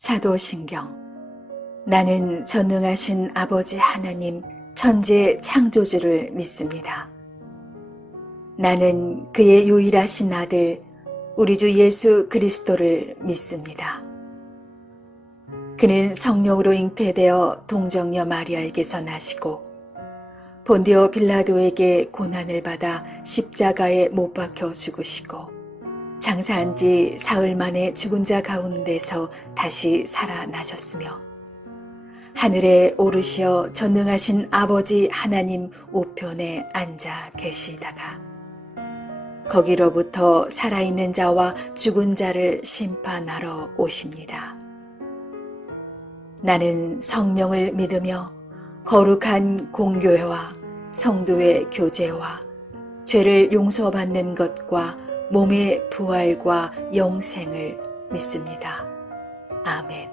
사도신경. 나는 전능하신 아버지 하나님 천지 창조주를 믿습니다. 나는 그의 유일하신 아들 우리 주 예수 그리스도를 믿습니다. 그는 성령으로 잉태되어 동정녀 마리아에게서 나시고 본디오 빌라도에게 고난을 받아 십자가에 못 박혀 죽으시고 장사한 지 사흘 만에 죽은 자 가운데서 다시 살아나셨으며 하늘에 오르시어 전능하신 아버지 하나님 우편에 앉아 계시다가 거기로부터 살아있는 자와 죽은 자를 심판하러 오십니다. 나는 성령을 믿으며 거룩한 공교회와 성도의 교제와 죄를 용서받는 것과 몸의 부활과 영생을 믿습니다. 아멘.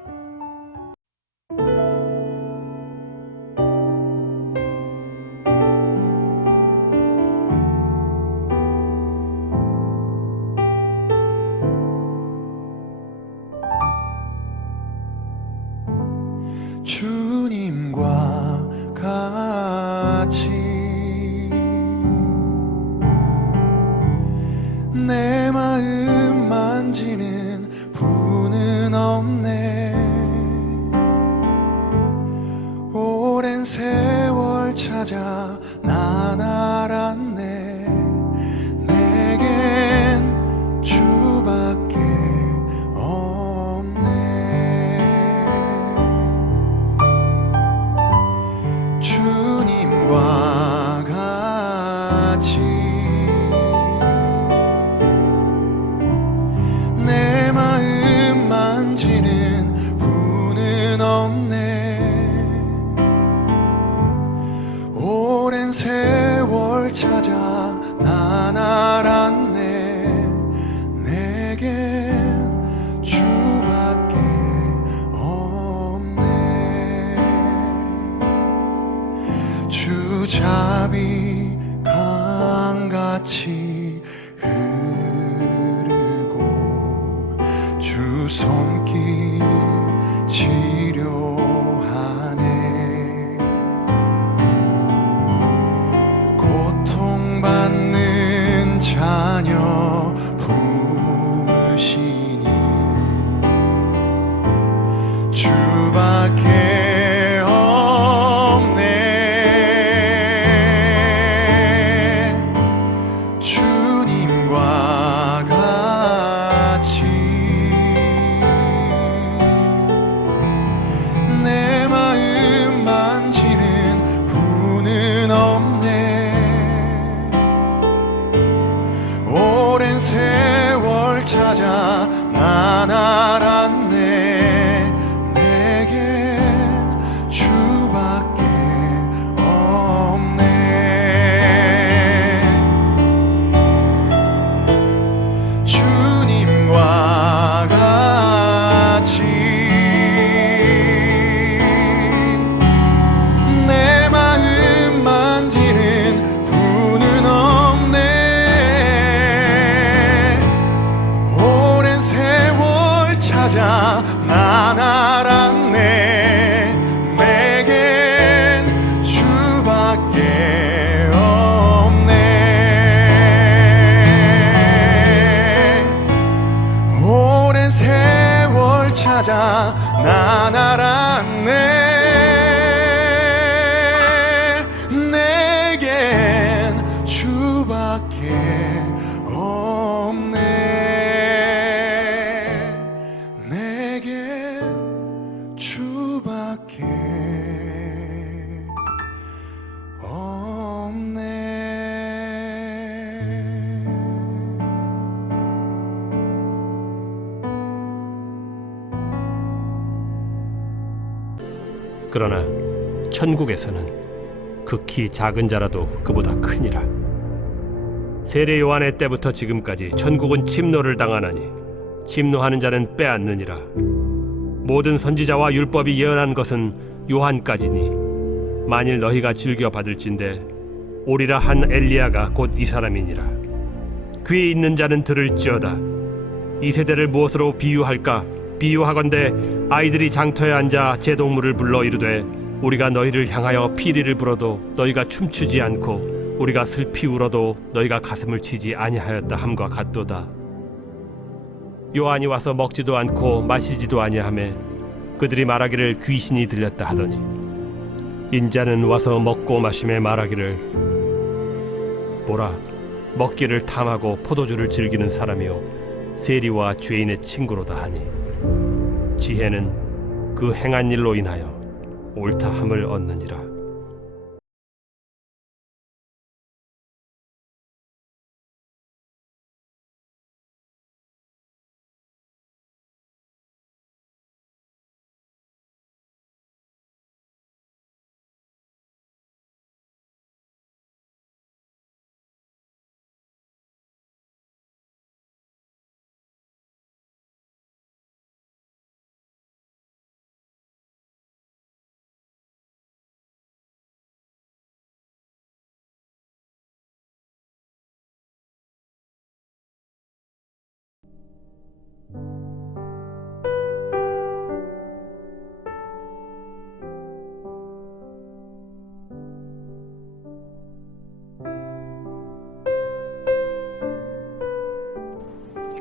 주님과 같이 내 마음 만지는 분은 없네. 오랜 세월 찾아 난 알았네. 내겐 주밖에 없네. 주님과 같이 내 마음 만지는 분은 없네. 오랜 세월 찾아 난 알았네. 내겐 주밖에 없네. 주잡이 강같이 흐르고 주 손길 치료하네. 고통받는 자녀 품으시니 주밖에 없네. 주님과 같이 내 마음 만지는 분은 없네. 오랜 세월 찾아 난 알았네. 내겐 주밖에 없네. 주님과 같이 내 마음 만지는 분은 없네. 오랜 세월 찾아 난 알았네. 내겐 주밖에 없네. 오랜 세월 찾아 난 알았네. 내겐 주밖에 없네. 내겐 주밖에 없네. 그러나 천국에서는 극히 작은 자라도 그보다 크니라. 세례 요한의 때부터 지금까지 천국은 침노를 당하나니 침노하는 자는 빼앗느니라. 모든 선지자와 율법이 예언한 것은 요한까지니 만일 너희가 즐겨 받을진대 오리라 한 엘리야가 곧 이 사람이니라. 귀에 있는 자는 들을지어다. 이 세대를 무엇으로 비유할까? 비유하건대 아이들이 장터에 앉아 제동물을 불러 이르되 우리가 너희를 향하여 피리를 불어도 너희가 춤추지 않고 우리가 슬피 울어도 너희가 가슴을 치지 아니하였다 함과 같도다. 요한이 와서 먹지도 않고 마시지도 아니하매 그들이 말하기를 귀신이 들렸다 하더니 인자는 와서 먹고 마심에 말하기를 보라, 먹기를 탐하고 포도주를 즐기는 사람이요 세리와 죄인의 친구로다 하니 지혜는 그 행한 일로 인하여 옳다함을 얻느니라.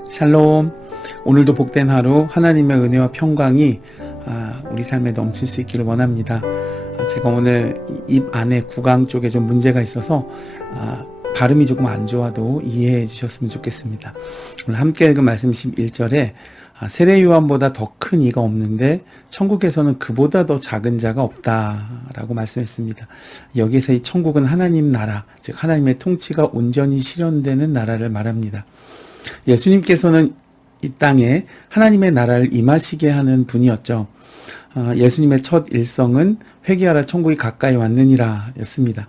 샬롬. 오늘도 복된 하루 하나님의 은혜와 평강이 우리 삶에 넘칠 수 있기를 원합니다. 제가 오늘 입 안에 구강 쪽에 좀 문제가 있어서 발음이 조금 안 좋아도 이해해 주셨으면 좋겠습니다. 오늘 함께 읽은 말씀 11절에 세례 요한보다 더 큰 이가 없는데 천국에서는 그보다 더 작은 자가 없다라고 말씀했습니다. 여기서 이 천국은 하나님 나라, 즉 하나님의 통치가 온전히 실현되는 나라를 말합니다. 예수님께서는 이 땅에 하나님의 나라를 임하시게 하는 분이었죠. 예수님의 첫 일성은 회개하라 천국이 가까이 왔느니라 였습니다.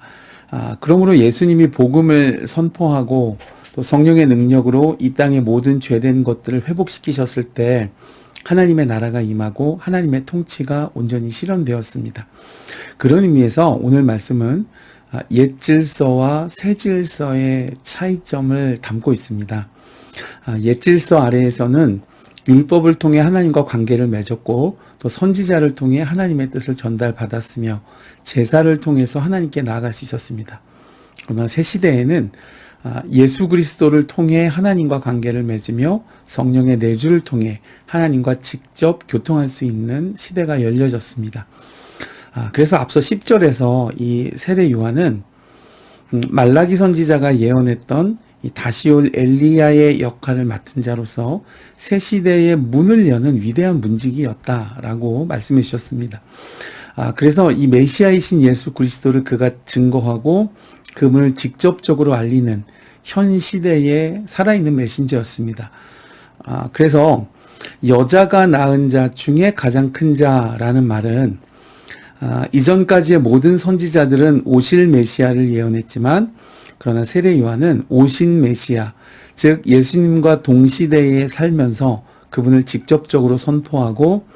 그러므로 예수님이 복음을 선포하고 또 성령의 능력으로 이 땅의 모든 죄된 것들을 회복시키셨을 때 하나님의 나라가 임하고 하나님의 통치가 온전히 실현되었습니다. 그런 의미에서 오늘 말씀은 옛 질서와 새 질서의 차이점을 담고 있습니다. 옛 질서 아래에서는 율법을 통해 하나님과 관계를 맺었고 또 선지자를 통해 하나님의 뜻을 전달받았으며 제사를 통해서 하나님께 나아갈 수 있었습니다. 그러나 새 시대에는 예수 그리스도를 통해 하나님과 관계를 맺으며 성령의 내주를 통해 하나님과 직접 교통할 수 있는 시대가 열려졌습니다. 그래서 앞서 10절에서 이 세례 요한은 말라기 선지자가 예언했던 이 다시 올 엘리야의 역할을 맡은 자로서 새 시대의 문을 여는 위대한 문지기였다라고 말씀해 주셨습니다. 그래서 이 메시아이신 예수 그리스도를 그가 증거하고 그분을 직접적으로 알리는 현 시대의 살아있는 메신저였습니다. 그래서 여자가 낳은 자 중에 가장 큰 자라는 말은 이전까지의 모든 선지자들은 오실 메시아를 예언했지만 그러나 세례 요한은 오신 메시아, 즉 예수님과 동시대에 살면서 그분을 직접적으로 선포하고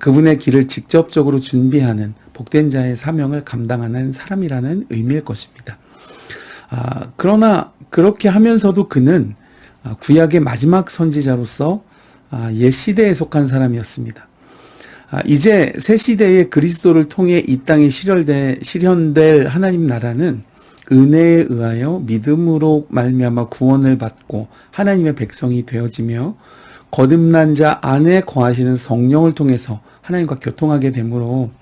그분의 길을 직접적으로 준비하는 복된 자의 사명을 감당하는 사람이라는 의미일 것입니다. 그러나 그렇게 하면서도 그는 구약의 마지막 선지자로서 옛 시대에 속한 사람이었습니다. 이제 새 시대의 그리스도를 통해 이 땅에 실현될 하나님 나라는 은혜에 의하여 믿음으로 말미암아 구원을 받고 하나님의 백성이 되어지며 거듭난 자 안에 거하시는 성령을 통해서 하나님과 교통하게 되므로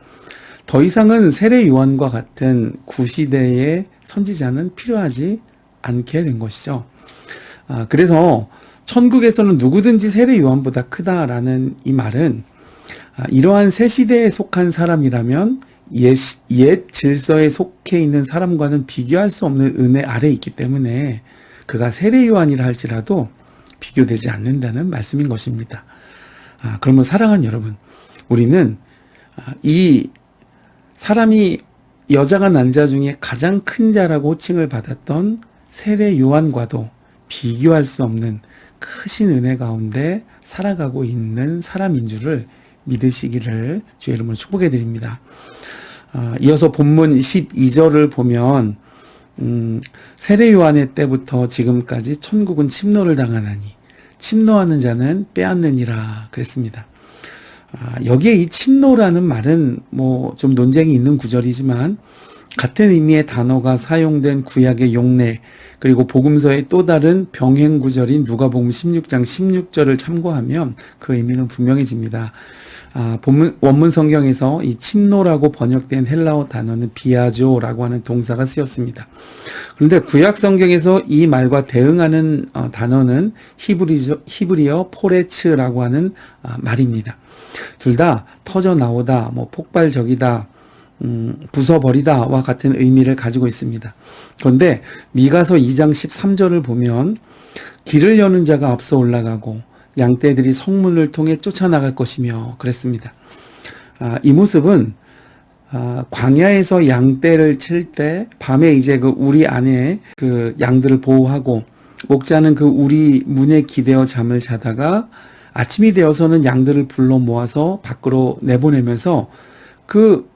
더 이상은 세례 요한과 같은 구시대의 선지자는 필요하지 않게 된 것이죠. 그래서 천국에서는 누구든지 세례 요한보다 크다라는 이 말은 이러한 새 시대에 속한 사람이라면 옛 질서에 속해 있는 사람과는 비교할 수 없는 은혜 아래에 있기 때문에 그가 세례 요한이라 할지라도 비교되지 않는다는 말씀인 것입니다. 그러면 사랑하는 여러분, 우리는 이 사람이 여자가 난 자 중에 가장 큰 자라고 호칭을 받았던 세례 요한과도 비교할 수 없는 크신 은혜 가운데 살아가고 있는 사람인 줄을 믿으시기를 주의 이름으로 축복해 드립니다. 이어서 본문 12절을 보면 세례 요한의 때부터 지금까지 천국은 침노를 당하나니 침노하는 자는 빼앗느니라 그랬습니다. 여기에 이 침노라는 말은 뭐 좀 논쟁이 있는 구절이지만 같은 의미의 단어가 사용된 구약의 용례 그리고 복음서의 또 다른 병행 구절인 누가복음 16장 16절을 참고하면 그 의미는 분명해집니다. 원문 성경에서 이 침노라고 번역된 헬라어 단어는 비아조라고 하는 동사가 쓰였습니다. 그런데 구약 성경에서 이 말과 대응하는 단어는 히브리어 포레츠라고 하는 말입니다. 둘 다 터져 나오다, 뭐 폭발적이다, 부숴버리다와 같은 의미를 가지고 있습니다. 그런데 미가서 2장 13절을 보면 길을 여는 자가 앞서 올라가고 양떼들이 성문을 통해 쫓아나갈 것이며 그랬습니다. 이 모습은 광야에서 양떼를 칠 때 밤에 이제 그 우리 안에 그 양들을 보호하고 목자는 그 우리 문에 기대어 잠을 자다가 아침이 되어서는 양들을 불러 모아서 밖으로 내보내면서 그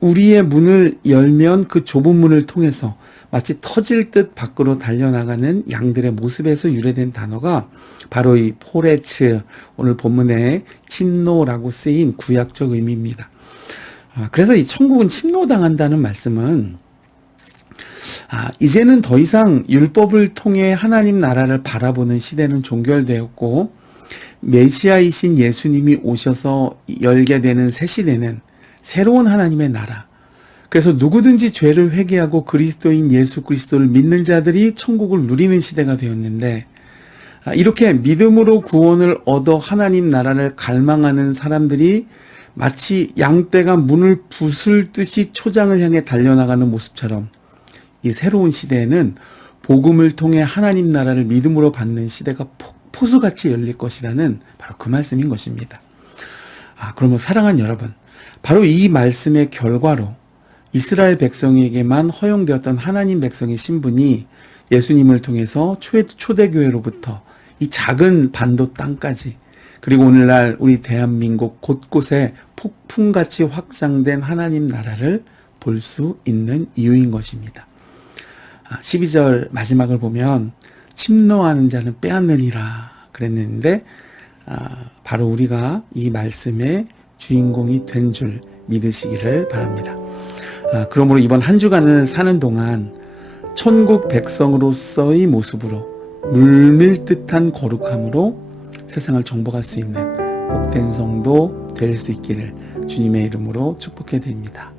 우리의 문을 열면 그 좁은 문을 통해서 마치 터질 듯 밖으로 달려나가는 양들의 모습에서 유래된 단어가 바로 이 포레츠, 오늘 본문에 침노라고 쓰인 구약적 의미입니다. 그래서 이 천국은 침노당한다는 말씀은 이제는 더 이상 율법을 통해 하나님 나라를 바라보는 시대는 종결되었고 메시아이신 예수님이 오셔서 열게 되는 새 시대는 새로운 하나님의 나라, 그래서 누구든지 죄를 회개하고 그리스도인 예수 그리스도를 믿는 자들이 천국을 누리는 시대가 되었는데, 이렇게 믿음으로 구원을 얻어 하나님 나라를 갈망하는 사람들이 마치 양떼가 문을 부술듯이 초장을 향해 달려나가는 모습처럼 이 새로운 시대에는 복음을 통해 하나님 나라를 믿음으로 받는 시대가 폭포수같이 열릴 것이라는 바로 그 말씀인 것입니다. 그러면 사랑하는 여러분, 바로 이 말씀의 결과로 이스라엘 백성에게만 허용되었던 하나님 백성의 신분이 예수님을 통해서 초대교회로부터 이 작은 반도 땅까지, 그리고 오늘날 우리 대한민국 곳곳에 폭풍같이 확장된 하나님 나라를 볼 수 있는 이유인 것입니다. 12절 마지막을 보면 침노하는 자는 빼앗느니라 그랬는데, 바로 우리가 이 말씀의 주인공이 된 줄 믿으시기를 바랍니다. 그러므로 이번 한 주간을 사는 동안 천국 백성으로서의 모습으로 물밀듯한 거룩함으로 세상을 정복할 수 있는 복된 성도 될 수 있기를 주님의 이름으로 축복해 드립니다.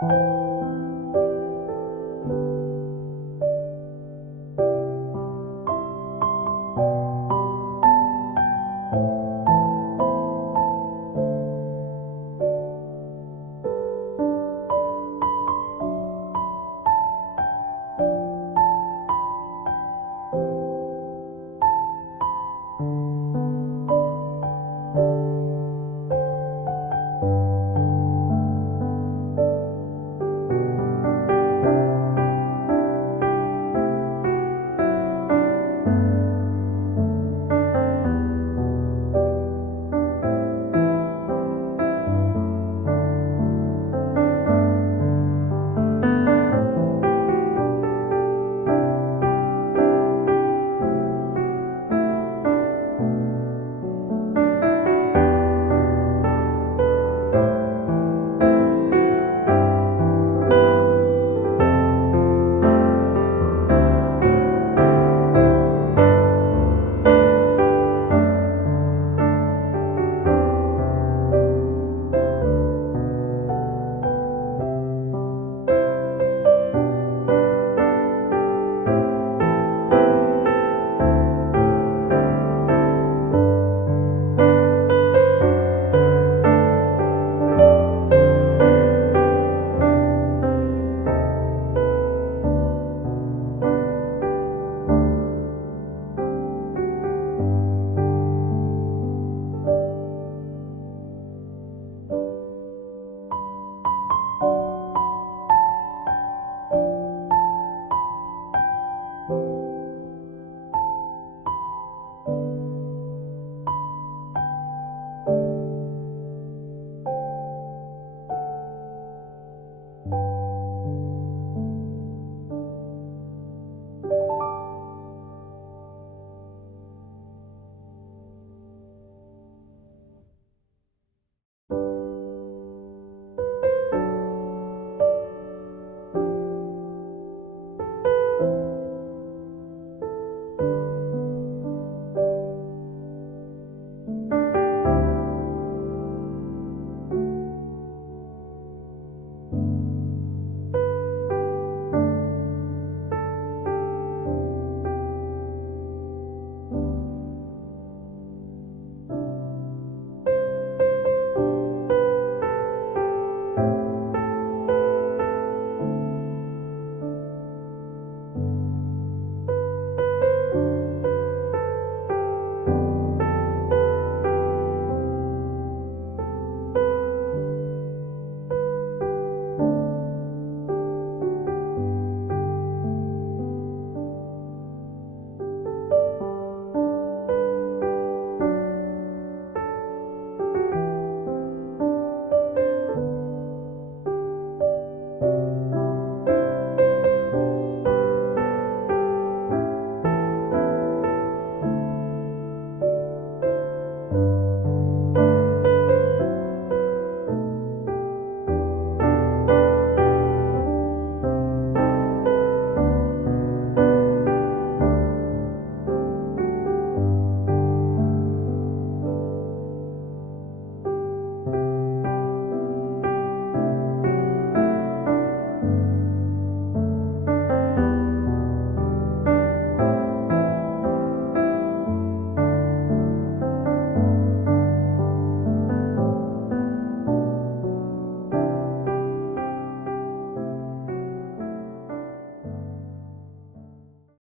thank you